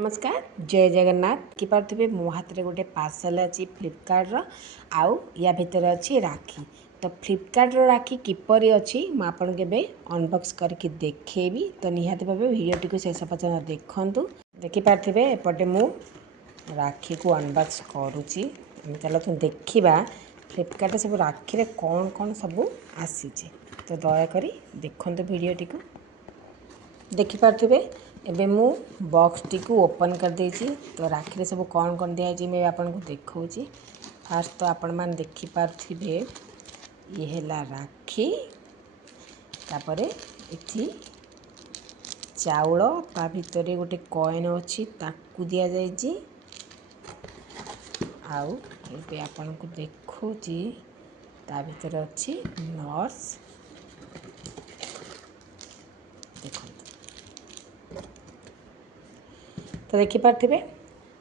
नमस्कार जय जगन्नाथ कि पारे मो हाथ में गोटे पार्सल अच्छी फ्लिपकार्ट आउ या भितर अच्छी राखी। तो फ्लिपकार्ट राखी किपर अच्छी मुझे के अनबॉक्स करके देखेबी। तो निहाती भाव भिडियो टी शेष पर्यटन देखु देखिपारे एपटे मु राखी को अनबॉक्स करुच्ची। चलो तुम देखा फ्लिपकार्ट सब राखी रे कौन कौन सब आसी। तो दयाकोरी देखु भिडियो टी देखिपारे एबे मु बॉक्स टी को ओपन कर देछि। तो राखी सब कौन कौन दिखाई मैं आपको देखा। फास्ट तो आपण मैंने देखिपारे ये है राखी तापर इथि चाउल ता भितर गोटे कॉइन अच्छी ताकू दि जाइए। आउ ये आपन को देखुची ता भितर अच्छी नर्स देखो। तो देखिपारे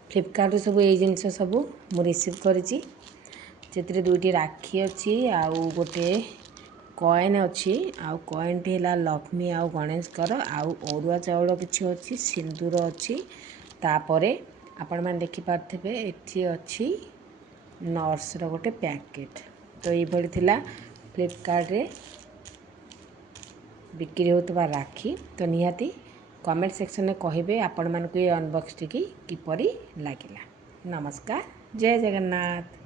फ्लिपकार्ट सब ये जिनस सब मु रिसीव करी। दुईटी राखी अच्छी आउ गोटे कॉइन अच्छी आउ कॉइन टी है लक्ष्मी आउ गणेश कर आउ अरुआ चाउल किसी अच्छी सिंदूर अच्छी। तापरे आपण मैंने देखिपारे एठी अच्छी नर्स रो गोटे पैकेट। तो ये फ्लिपकार्ट रे बिक्री होता राखी। तो निहाती कमेंट सेक्शन में कहे आपण मानक ये अनबॉक्स टी किपरि लागिला। नमस्कार जय जगन्नाथ।